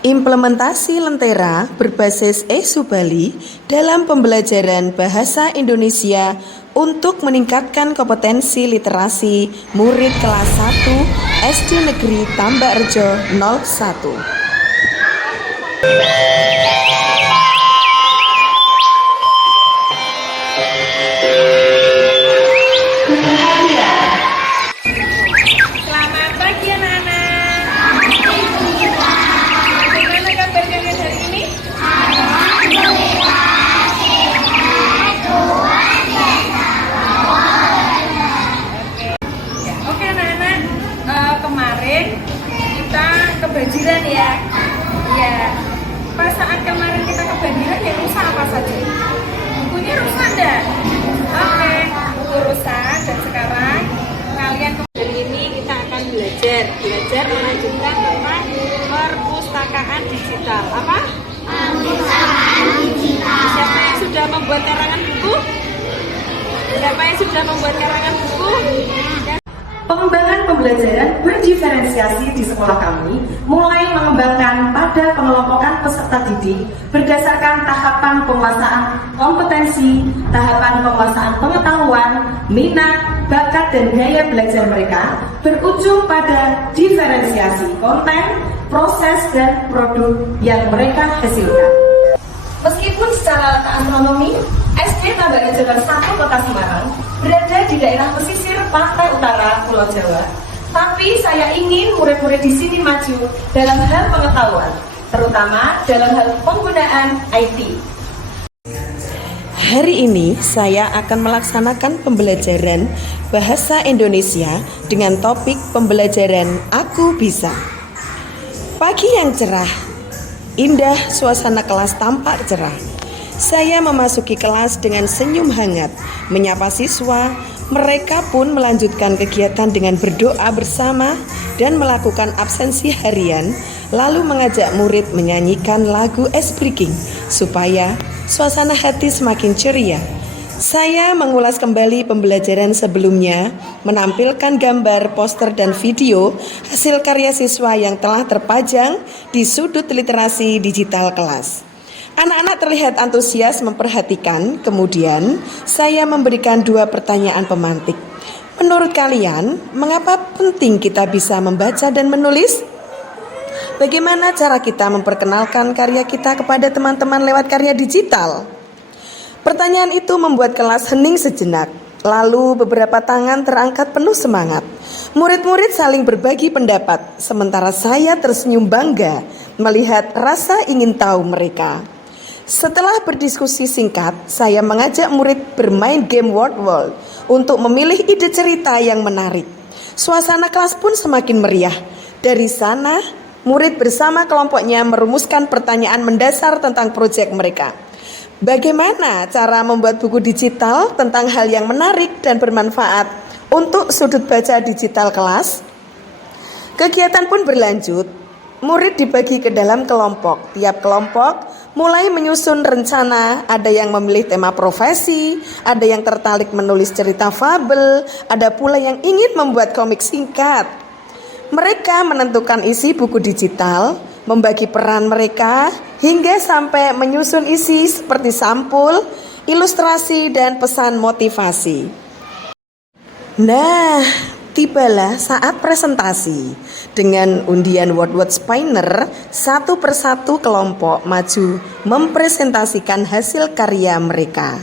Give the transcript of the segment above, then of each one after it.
Implementasi Lentera berbasis e-Subali dalam pembelajaran bahasa Indonesia untuk meningkatkan kompetensi literasi murid kelas 1 SD Negeri Tambak Rejo 01. Selamat pagi anak-anak. Bagaimana kabar kalian hari ini? Oke anak-anak, kemarin kita kebanjiran ya. Ya, pas saat kemarin kita kebanjiran yang rusak apa saja? Bukunya rusak enggak? Oke, buku rusak dan sekarang kalian hari ini kita akan belajar melanjutkan tentang perpustakaan digital. Apa? Perpustakaan digital. Siapa yang sudah membuat karangan buku? Siapa yang sudah membuat karangan buku? Pengembangan pembelajaran berdiferensiasi di sekolah kami mulai mengembangkan pada pengelompokan peserta didik berdasarkan tahapan penguasaan kompetensi, tahapan penguasaan pengetahuan, minat, bakat dan gaya belajar mereka berujung pada diferensiasi konten, proses dan produk yang mereka hasilkan. Meskipun secara letak astronomi, SD Tambak Rejo 1 Kota Semarang berada di daerah pesisir pantai utara Pulau Jawa, tapi saya ingin murid-murid di sini maju dalam hal pengetahuan, terutama dalam hal penggunaan IT. Hari ini saya akan melaksanakan pembelajaran bahasa Indonesia dengan topik pembelajaran Aku Bisa. Pagi yang cerah, indah suasana kelas tampak cerah. Saya memasuki kelas dengan senyum hangat, menyapa siswa. Mereka pun melanjutkan kegiatan dengan berdoa bersama dan melakukan absensi harian, lalu mengajak murid menyanyikan lagu S Breaking supaya suasana hati semakin ceria. Saya mengulas kembali pembelajaran sebelumnya, menampilkan gambar, poster, dan video hasil karya siswa yang telah terpajang di sudut literasi digital kelas. Anak-anak terlihat antusias memperhatikan, kemudian saya memberikan 2 pertanyaan pemantik. Menurut kalian, mengapa penting kita bisa membaca dan menulis? Bagaimana cara kita memperkenalkan karya kita kepada teman-teman lewat karya digital? Pertanyaan itu membuat kelas hening sejenak. Lalu beberapa tangan terangkat penuh semangat. Murid-murid saling berbagi pendapat, sementara saya tersenyum bangga melihat rasa ingin tahu mereka. Setelah berdiskusi singkat, saya mengajak murid bermain game Word World untuk memilih ide cerita yang menarik. Suasana kelas pun semakin meriah. Dari sana, murid bersama kelompoknya merumuskan pertanyaan mendasar tentang proyek mereka. Bagaimana cara membuat buku digital tentang hal yang menarik dan bermanfaat untuk sudut baca digital kelas? Kegiatan pun berlanjut. Murid dibagi ke dalam kelompok. Tiap kelompok mulai menyusun rencana. Ada yang memilih tema profesi, ada yang tertarik menulis cerita fabel, ada pula yang ingin membuat komik singkat. Mereka menentukan isi buku digital, membagi peran mereka, hingga sampai menyusun isi seperti sampul, ilustrasi, dan pesan motivasi. Nah, tibalah saat presentasi. Dengan undian word spinner, satu persatu kelompok maju mempresentasikan hasil karya mereka.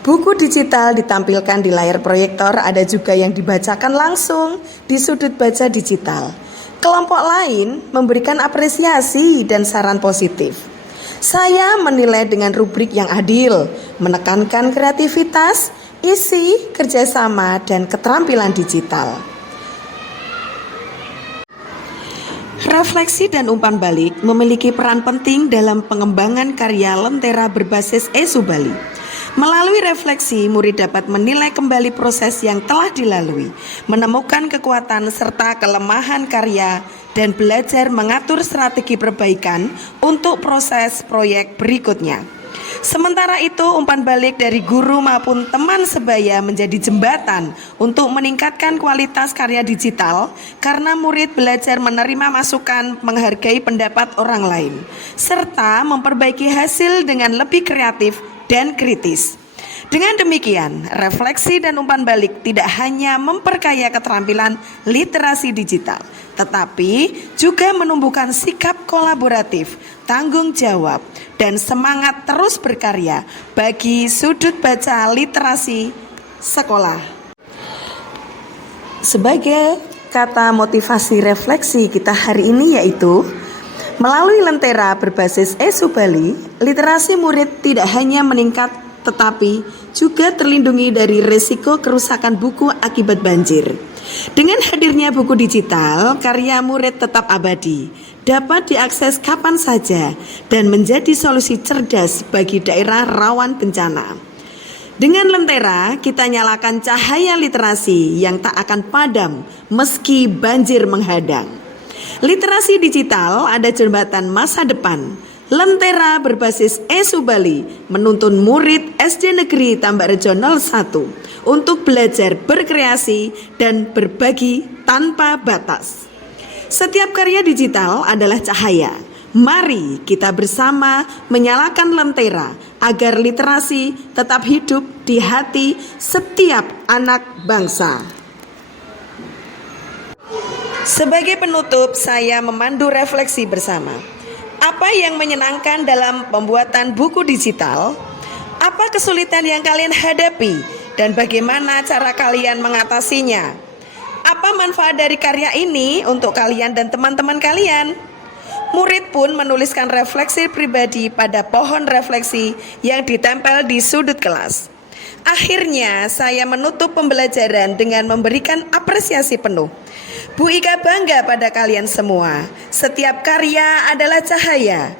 Buku digital ditampilkan di layar proyektor, ada juga yang dibacakan langsung di sudut baca digital. Kelompok lain memberikan apresiasi dan saran positif. Saya menilai dengan rubrik yang adil, menekankan kreativitas, isi, kerjasama, dan keterampilan digital. Refleksi dan umpan balik memiliki peran penting dalam pengembangan karya Lentera berbasis e-Subali. Melalui refleksi, murid dapat menilai kembali proses yang telah dilalui, menemukan kekuatan serta kelemahan karya, dan belajar mengatur strategi perbaikan untuk proses proyek berikutnya. Sementara itu, umpan balik dari guru maupun teman sebaya menjadi jembatan untuk meningkatkan kualitas karya digital karena murid belajar menerima masukan, menghargai pendapat orang lain, serta memperbaiki hasil dengan lebih kreatif dan kritis. Dengan demikian, refleksi dan umpan balik tidak hanya memperkaya keterampilan literasi digital, tetapi juga menumbuhkan sikap kolaboratif, tanggung jawab, dan semangat terus berkarya bagi sudut baca literasi sekolah. Sebagai kata motivasi refleksi kita hari ini yaitu, melalui lentera berbasis ESU Bali, literasi murid tidak hanya meningkat tetapi juga terlindungi dari risiko kerusakan buku akibat banjir. Dengan hadirnya buku digital, karya murid tetap abadi, dapat diakses kapan saja, dan menjadi solusi cerdas bagi daerah rawan bencana. Dengan lentera, kita nyalakan cahaya literasi yang tak akan padam meski banjir menghadang. Literasi digital ada jembatan masa depan. Lentera berbasis ESU Bali menuntun murid SD Negeri Tambakrejo 01 untuk belajar berkreasi dan berbagi tanpa batas. Setiap karya digital adalah cahaya. Mari kita bersama menyalakan lentera agar literasi tetap hidup di hati setiap anak bangsa. Sebagai penutup, saya memandu refleksi bersama. Apa yang menyenangkan dalam pembuatan buku digital? Apa kesulitan yang kalian hadapi dan bagaimana cara kalian mengatasinya? Apa manfaat dari karya ini untuk kalian dan teman-teman kalian? Murid pun menuliskan refleksi pribadi pada pohon refleksi yang ditempel di sudut kelas. Akhirnya saya menutup pembelajaran dengan memberikan apresiasi penuh. Bu Ika bangga pada kalian semua. Setiap karya adalah cahaya.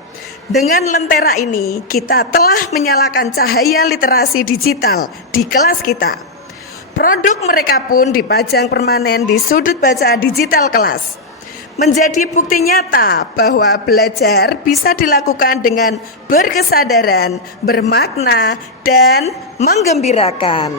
Dengan lentera ini, kita telah menyalakan cahaya literasi digital di kelas kita. Produk mereka pun dipajang permanen di sudut baca digital kelas. Menjadi bukti nyata bahwa belajar bisa dilakukan dengan berkesadaran, bermakna, dan menggembirakan.